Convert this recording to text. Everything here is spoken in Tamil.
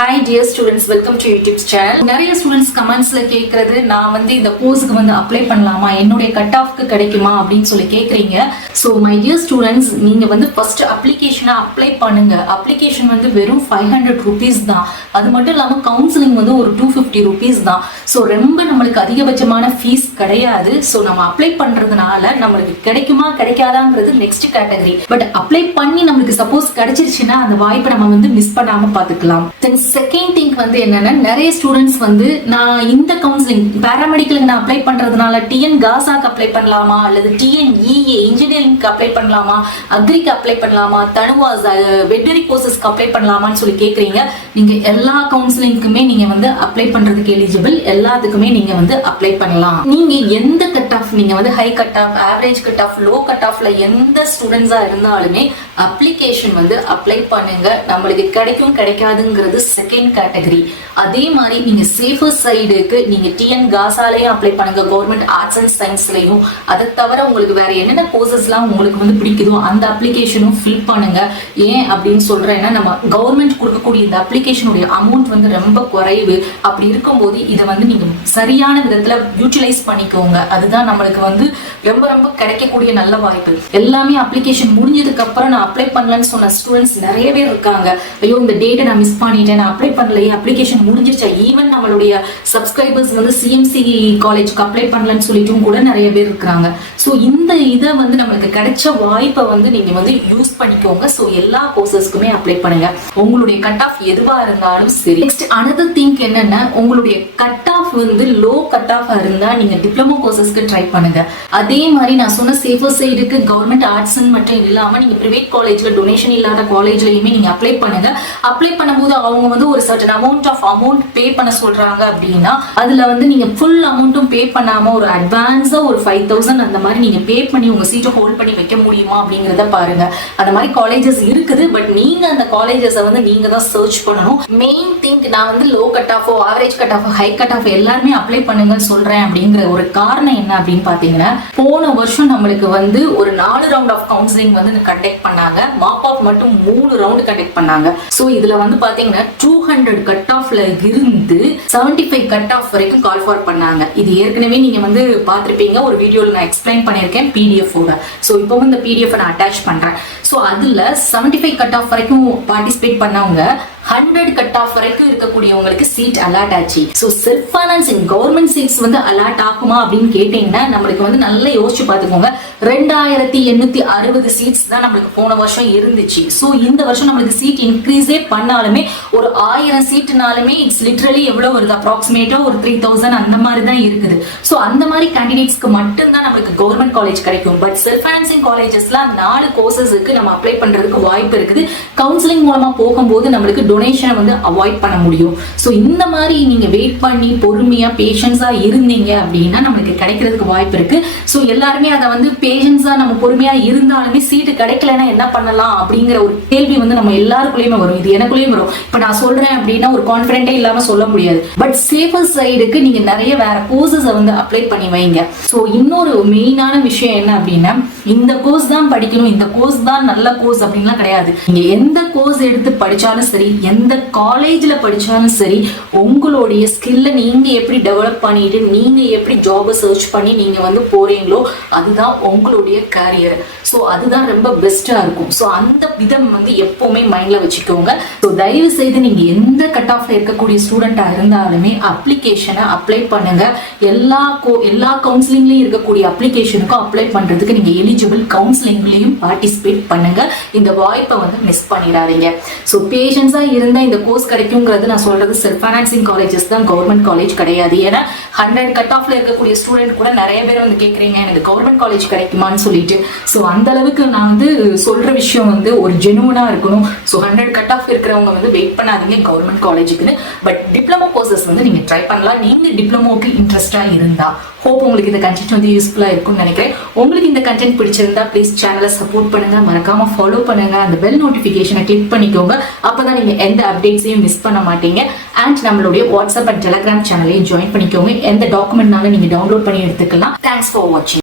Hi dear students, welcome to YouTube channel. நிறைய ஸ்டூடண்ட்ஸ் கமெண்ட்ஸ்ல கேக்குறது நான் வந்து இந்த கோர்ஸ்க்கு வந்து அப்ளை பண்ணலாமா, என்னுடைய கட் ஆஃப்க்கு கிடைக்குமா அப்படின்னு சொல்லி கேக்குறீங்க. ஸோ மை டியர் ஸ்டூடெண்ட்ஸ், நீங்க வந்து ஃபர்ஸ்ட் அப்ளிகேஷனை அப்ளை பண்ணுங்க. அப்ளிகேஷன் வந்து வெறும் 500 rupees தான். அது மட்டும் இல்லாம கவுன்சிலிங் வந்து ஒரு 250 rupees தான். ஸோ ரொம்ப நம்மளுக்கு அதிகபட்சமான ஃபீஸ் கிடையாது. ஸோ நம்ம அப்ளை பண்றதுனால நம்மளுக்கு கிடைக்குமா கிடைக்காதாங்கிறது நெக்ஸ்ட் கேட்டகரி. பட் அப்ளை பண்ணி நம்மளுக்கு சப்போஸ் கிடைச்சிருச்சுன்னா அந்த வாய்ப்பை நம்ம வந்து மிஸ் பண்ணாம பாத்துக்கலாம். செகண்ட் திங் வந்து என்னன்னா, நிறைய ஸ்டூடெண்ட்ஸ் வந்து நான் இந்த கவுன்சிலிங் பேராமெடிக்கலுக்கு நான் அப்ளை பண்றதுனால டிஎன் காசாக்கு அப்ளை பண்ணலாமா, அல்லது டிஎன்இஏ இன்ஜினியரிங்க்கு அப்ளை பண்ணலாமா, அக்ரிக்கு அப்ளை பண்ணலாமா, தனுவாஸ் வெட்டரி கோர்சஸ்க்கு அப்ளை பண்ணலாமான்னு சொல்லி கேக்குறீங்க. நீங்க எல்லா கவுன்சிலிங்க்குமே நீங்க வந்து அப்ளை பண்றதுக்கு எலிஜிபிள். எல்லாத்துக்குமே நீங்க வந்து அப்ளை பண்ணலாம். நீங்க எந்த கட் ஆஃப், நீங்க வந்து high cut off, average cut off, low cut ஆஃப்ல எந்த ஸ்டூடெண்ட்ஸா இருந்தாலுமே அப்ளிகேஷன் வந்து அப்ளை பண்ணுங்க. நம்மளுக்கு கிடைக்கும் கிடைக்காதுங்கிறது செகண்ட் கேட்டகரி. அதே மாதிரி நீங்க சேஃபர் சைடுக்கு நீங்க டிஎன் காசாலையும் அப்ளை பண்ணுங்க, கவர்மெண்ட் ஆர்ட்ஸ் அண்ட் சயின்ஸ்லயும். அதை தவிர உங்களுக்கு வேற என்னென்ன கோர்சஸ்லாம் உங்களுக்கு வந்து பிடிக்குதோ அந்த அப்ளிகேஷனும் ஃபில் பண்ணுங்க. ஏன் அப்படின்னு சொல்றேன்னா, நம்ம கவர்மெண்ட் கொடுக்கக்கூடிய இந்த அப்ளிகேஷனுடைய அமௌண்ட் வந்து ரொம்ப குறைவு. அப்படி இருக்கும்போது இதை வந்து நீங்க சரியான விதத்துல யூட்டிலைஸ் பண்ணிக்கோங்க. அதுதான் நம்மளுக்கு வந்து ரொம்ப ரொம்ப கிடைக்கக்கூடிய நல்ல வாய்ப்பு. எல்லாமே அப்ளிகேஷன் முடிஞ்சதுக்கு அப்புறம் நான் அப்ளை பண்ணலன்னு சொன்ன ஸ்டூடெண்ட்ஸ் நிறைய பேர் இருக்காங்க. ஐயோ இந்த டேட்டை நான் மிஸ் பண்ணிட்டேன், நான் அப்ளை பண்ணலையே, அப்ளிகேஷன் முடிஞ்சிருச்சா. ஈவன் நம்மளுடைய சப்ஸ்கிரைபர்ஸ் வந்து சிஎம்சி காலேஜ்க்கு அப்ளை பண்ணலன்னு சொல்லிட்டும் கூட நிறைய பேர் இருக்கிறாங்க. ஸோ இந்த இதை வந்து நம்மளுக்கு கிடைச்ச வாய்ப்பை வந்து நீங்க வந்து யூஸ் பண்ணிக்கோங்க. ஸோ எல்லா கோர்சஸ்க்குமே அப்ளை பண்ணுங்க, உங்களுடைய கட் ஆஃப் எதுவா இருந்தாலும் சரி. நெக்ஸ்ட் அனதர் திங் என்னன்னா, உங்களுடைய கட் ஆஃப் வந்து லோ கட் ஆஃப் இருந்தா நீங்க டிப்ளமோ கோர்சஸ்க்கு ட்ரை பண்ணுங்க. அதே மாதிரி நான் சொன்ன சேஃபர் சைடுக்கு கவர்மெண்ட் ஆர்ட்ஸ் மட்டும் இல்லாம நீங்க பிரைவேட் காலேஜ்ல டொனேஷன் இல்லாத காலேஜ்லயுமே நீங்க அப்ளை பண்ணுங்க. அப்ளை பண்ணும்போது அவங்க வந்து ஒரு சர்டன் அமௌண்ட் பே பண்ண சொல்றாங்க அப்படின்னா அதுல வந்து நீங்க ஃபுல் அமௌண்ட்டும் பே பண்ணாம ஒரு அட்வான்ஸா ஒரு 5000 அந்த மாதிரி நீங்க பே பண்ணி உங்க சீட்டை ஹோல்ட் பண்ணி வைக்க முடியுமா அப்படிங்கறத பாருங்க. அந்த மாதிரி காலேஜஸ் இருக்குது. பட் நீங்க அந்த காலேஜஸ் வந்து நீங்க தான் சர்ச் பண்ணணும். மெயின் திங், நான் வந்து low cut off, average cut off, high cut off எல்லாருமே அப்ளை பண்ணுங்கன்னு சொல்றேன் அப்படிங்கிற ஒரு காரணம் என்ன அப்படின்னு பாத்தீங்கன்னா, போன வருஷம் நம்மளுக்கு வந்து ஒரு 4 ரவுண்ட் ஆஃப் கவுன்சிலிங் வந்து கண்டக்ட் பண்ணாங்க. மாப் ஆஃப் மட்டும் 3 ரவுண்ட் கண்டக்ட் பண்ணாங்க. சோ இதுல வந்து பாத்தீங்கன்னா 200 கட் ஆஃப்ல இருந்து 75 கட் ஆஃப் வரைக்கும் கால் ஃபார் பண்ணாங்க. இது ஏற்கனவே நீங்க வந்து பார்த்திருப்பீங்க, ஒரு வீடியோல நான் எக்ஸ்பிளைன் பண்ணியிருக்கேன் PDF ஓட. சோ இப்போ இந்த PDF நான் அட்டாச் பண்றேன். சோ அதுல 75 கட் ஆஃப் வரைக்கும் பார்ட்டிசிபேட் பண்ணவங்க 100 கட் ஆஃப் வரைக்கும் இருக்கக்கூடியவங்களுக்கு சீட் அலாட் ஆச்சு. So self financing government seeds வந்து அலாட் ஆகுமா அப்படின்னு கேட்டீங்கன்னா, நம்மளுக்கு வந்து நல்லா யோசிச்சு பாத்துக்கோங்க. 2860 சீட்ஸ் தான் நம்மளுக்கு போன வருஷம் இருந்துச்சு. சோ இந்த வருஷம் நம்மளுக்கு சீட் இன்க்ரீஸே பண்ணாலுமே ஒரு 1000 சீட்னாலுமே இட்ஸ் லிட்டரலி எவ்வளவு வருது, அப்ராக்சிமேட்டா ஒரு 3000 அந்த மாதிரி தான் இருக்குது. சோ அந்த மாதிரி கேண்டிடேட்ஸ்க்கு மட்டும்தான் நம்மளுக்கு கவர்மெண்ட் காலேஜ் கிடைக்கும். பட் செல்ஃப் ஃபைனான்சிங் காலேஜஸ்ல 4 கோர்சஸ்க்கு நம்ம அப்ளை பண்றதுக்கு வாய்ப்பு இருக்குது. கவுன்சிலிங் மூலமா போகும்போது நம்மளுக்கு டொனேஷனை வந்து அவாய்ட் பண்ண முடியும். சோ இந்த மாதிரி நீங்க வெயிட் பண்ணி பொறுமையா பேஷன்ஸா இருந்தீங்க அப்படின்னா நம்மளுக்கு கிடைக்கிறதுக்கு வாய்ப்பு இருக்கு. சோ எல்லாருமே அதை வந்து பேஷன்ஸா நம்ம பொறுமையா இருந்தாலுமே சீட்டு கிடைக்கலன்னா என்ன பண்ணலாம் அப்படிங்கிற ஒரு கேள்வி வந்து நம்ம எல்லாருக்குள்ளயுமே வரும். இது எனக்குள்ளேயும் வரும். இப்ப நான் சொல்றேன் அப்படின்னா ஒரு கான்பிடென்டே இல்லாம சொல்ல முடியாது. பட் சேஃபர் சைடுக்கு நீங்க நிறைய வேற கோர்சஸ் வந்து அப்ளை பண்ணி வைங்க. சோ இன்னொரு மெயினான விஷயம் என்ன அப்படின்னா, இந்த கோர்ஸ் தான் படிக்கணும், இந்த கோர்ஸ் தான் நல்ல கோர்ஸ் அப்படின்லாம் கிடையாது. நீங்க எந்த கோர்ஸ் எடுத்து படிச்சாலும் சரி, எந்த காலேஜ்ல படிச்சாலும் சரி, உங்களுடைய ஸ்கில்ல நீங்க எப்படி டெவலப் பண்ணிட்டு நீங்க எப்படி ஜாபை சர்ச் பண்ணி நீங்க வந்து போறீங்களோ அதுதான் உங்களுடைய கேரியர். சோ அதுதான் ரொம்ப பெஸ்டா இருக்கும். சோ அந்த விதம் வந்து எப்பவுமே மைண்ட்ல வச்சுக்கோங்க. சோ தயவு செய்து நீங்க எந்த கட் ஆஃப்ல இருக்கக்கூடிய ஸ்டூடெண்டா இருந்தாலுமே அப்ளிகேஷனை அப்ளை பண்ணுங்க. எல்லா கவுன்சிலிங்லயும் இருக்கக்கூடிய அப்ளிகேஷனுக்கும் அப்ளை பண்றதுக்கு நீங்க எலிஜிபிள். கவுன்சிலிங்லயும் பார்ட்டிசிபேட் பண்ணுங்க. இந்த வாய்ப்பை வந்து மிஸ் பண்ணிடாதீங்க. சோ பேஷன்ஸா இருந்தா இந்த கோர்ஸ் கிடைக்குங்கிறது நான் சொல்றது செல்ஃப் ஃபைனான்சிங் காலேஜஸ் தான், கவர்மெண்ட் காலேஜ் கிடையாது. ஏன்னா 100 கட் ஆஃப்ல இருக்கக்கூடிய ஸ்டூடெண்ட் கூட நிறைய பேர் வந்து கேக்குறீங்க எனக்கு கவர்மெண்ட் காலேஜ் கிடைக்குமான்னு சொல்லிட்டு. சோ அந்த அளவுக்கு நான் வந்து சொல்ற விஷயம் வந்து ஒரு ஜெனுவனா இருக்கணும். சோ 100 கட் ஆஃப் இருக்கிறவங்க வந்து வெயிட் பண்ணாதீங்க கவர்மெண்ட் காலேஜுக்குன்னு. பட் டிப்ளமோ கோர்சஸ் வந்து நீங்க ட்ரை பண்ணலாம், நீங்க டிப்ளமோக்கு இன்ட்ரெஸ்டா இருந்தா. ஹோப் உங்களுக்கு இந்த கண்டென்ட் வந்து யூஸ்ஃபுல்லா இருக்கும்னு நினைக்கிறேன். உங்களுக்கு இந்த கண்டென்ட் பிடிச்சிருந்தா ப்ளீஸ் சேனலை சப்போர்ட் பண்ணுங்க, மறக்காம ஃபாலோ பண்ணுங்க, அந்த பெல் நோட்டிபிகேஷனை கிளிக் பண்ணிக்கோங்க. அப்பதான் நீங்க எந்த அப்டேட்ஸையும் மிஸ் பண்ண மாட்டீங்க. அண்ட் நம்மளுடைய வாட்ஸ்அப் அண்ட் டெலிகிராம் சேனலையும் ஜாயின் பண்ணிக்கோங்க. எந்த டாக்குமெண்ட்னாலும் நீங்க டவுன்லோட் பண்ணி எடுத்துக்கலாம். தேங்க்ஸ் ஃபார் வாட்சிங்.